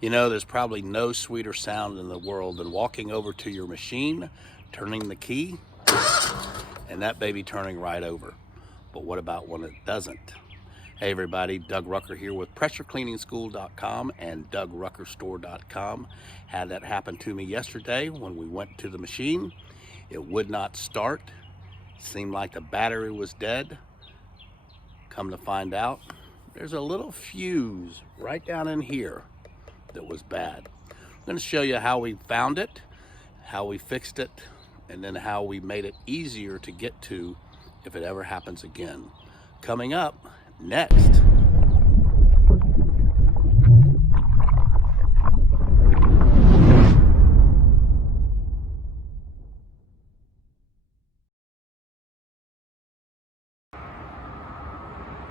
You know, there's probably no sweeter sound in the world than walking over to your machine, turning the key, and that baby turning right over. But what about when it doesn't? Hey everybody, Doug Rucker here with PressureCleaningschool.com and DougRuckerStore.com. Had that happen to me yesterday when we went to the machine. It would not start. Seemed like the battery was dead. Come to find out, there's a little fuse right down in here that was bad. I'm going to show you how we found it, how we fixed it, and then how we made it easier to get to if it ever happens again. Coming up next.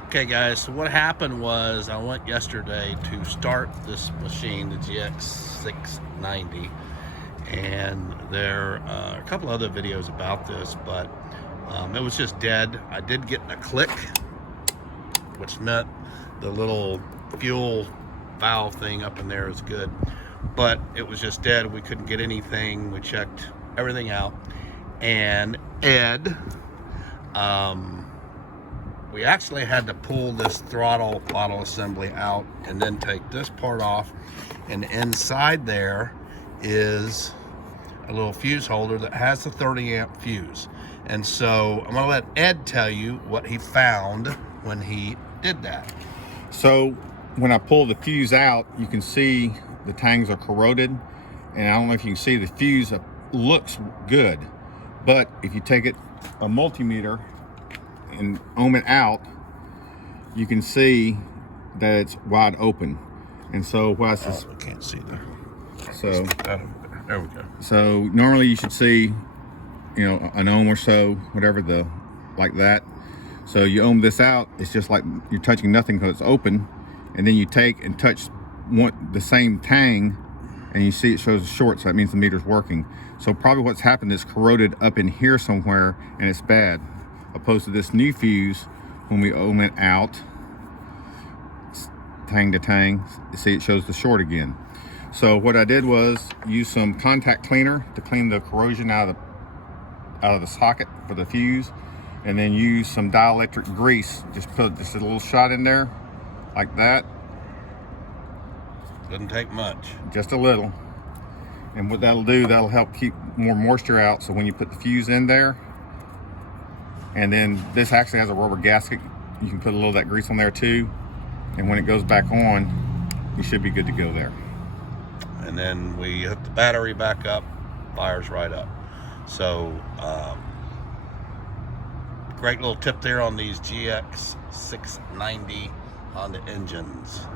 Okay guys, so what happened was I went yesterday to start this machine, the gx690, and there are a couple other videos about this, but it was just dead. I did get a click, which meant the little fuel valve thing up in there is good, but it was just dead. We couldn't get anything. We checked everything out, and Ed, we actually had to pull this throttle bottle assembly out and then take this part off, and inside there is a little fuse holder that has a 30 amp fuse. And so I'm gonna let Ed tell you what he found when he did that. So when I pull the fuse out, you can see the tangs are corroded, and I don't know if you can see the fuse looks good, but if you take it a multimeter and ohm it out, you can see that it's wide open. And so what I just, I can't see there. So there we go. So normally you should see, you know, an ohm or so, whatever, the like that. So you ohm this out, it's just like you're touching nothing because it's open, and then you take and touch the same tang, and you see it shows a short, so that means the meter's working. So probably what's happened is corroded up in here somewhere, and it's bad. Opposed to this new fuse, when we ohm it out, tang to tang, you see it shows the short again. So what I did was use some contact cleaner to clean the corrosion out of the socket for the fuse, and then use some dielectric grease. Just put just a little shot in there, like that. Doesn't take much. Just a little. And what that'll do, that'll help keep more moisture out. So when you put the fuse in there, and then this actually has a rubber gasket, you can put a little of that grease on there too. And when it goes back on, you should be good to go there. And then we hook the battery back up, fires right up. So great little tip there on these gx690 Honda engines.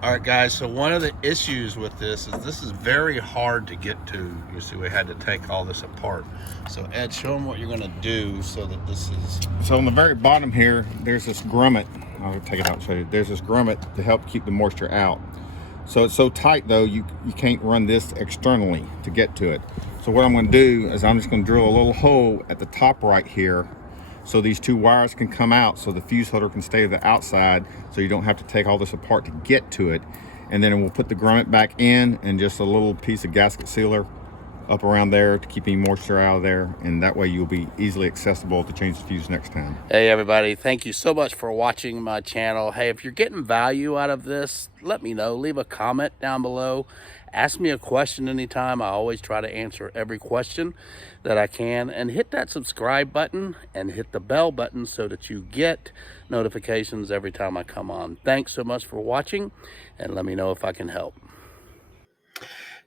All right guys, so one of the issues with this is very hard to get to. You see, we had to take all this apart. So Ed, show them what you're gonna do so that this is... So on the very bottom here, there's this grommet. I'll take it out and show you. There's this grommet to help keep the moisture out. So it's so tight though, you can't run this externally to get to it. So what I'm gonna do is I'm just gonna drill a little hole at the top right here, so these two wires can come out, so the fuse holder can stay to the outside, so you don't have to take all this apart to get to it. And then we'll put the grommet back in, and just a little piece of gasket sealer up around there to keep any moisture out of there, and that way you'll be easily accessible to change the fuse next time. Hey everybody, thank you so much for watching my channel. Hey, if you're getting value out of this, let me know. Leave a comment down below. Ask me a question anytime. I always try to answer every question that I can. And hit that subscribe button and hit the bell button so that you get notifications every time I come on. Thanks so much for watching, and let me know if I can help.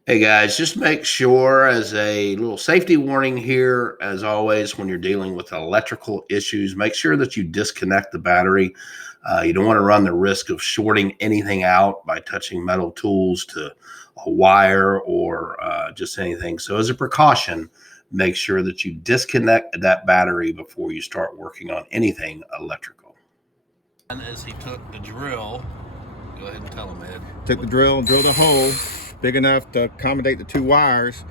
Hey guys, just make sure, as a little safety warning here, as always, when you're dealing with electrical issues, make sure that you disconnect the battery. You don't want to run the risk of shorting anything out by touching metal tools to a wire or just anything. So as a precaution, make sure that you disconnect that battery before you start working on anything electrical. And as he took the drill, go ahead and tell him, Ed. Took the drill, drilled a hole big enough to accommodate the two wires,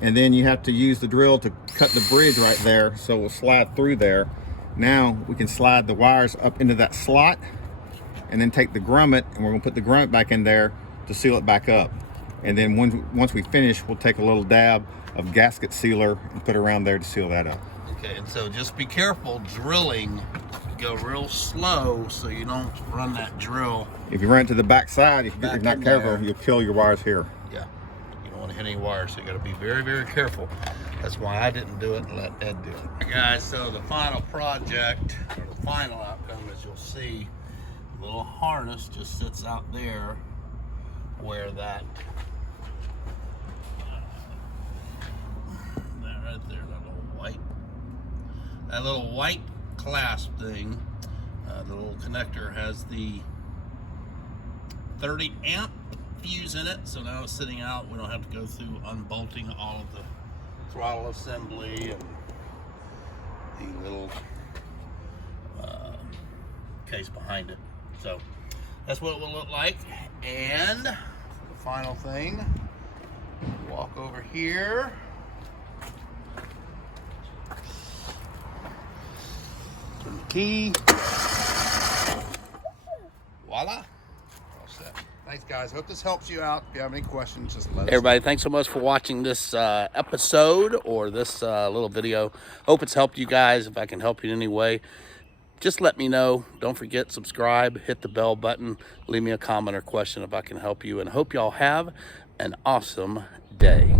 and then you have to use the drill to cut the bridge right there so it will slide through there. Now we can slide the wires up into that slot, and then take the grommet, and we're going to put the grommet back in there to seal it back up. And then once we finish, we'll take a little dab of gasket sealer and put it around there to seal that up. Okay, and so just be careful drilling. Go real slow so you don't run that drill. If you run it to the back side, if you're not careful, you'll kill your wires here. Yeah, you don't want to hit any wires, so you got to be very, very careful. That's why I didn't do it and let Ed do it. All right, guys, so the final project, or the final outcome, as you'll see, the little harness just sits out there where that right there, that little white clasp thing, the little connector has the 30 amp fuse in it, so now it's sitting out. We don't have to go through unbolting all of the throttle assembly and the little case behind it. So that's what it will look like. And the final thing, walk over here. Turn the key. Voila. All set. Thanks, guys. Hope this helps you out. If you have any questions, just let us know. Everybody, thanks so much for watching this episode or this little video. Hope it's helped you guys. If I can help you in any way, just let me know. Don't forget, subscribe, hit the bell button, leave me a comment or question if I can help you. And hope y'all have an awesome day.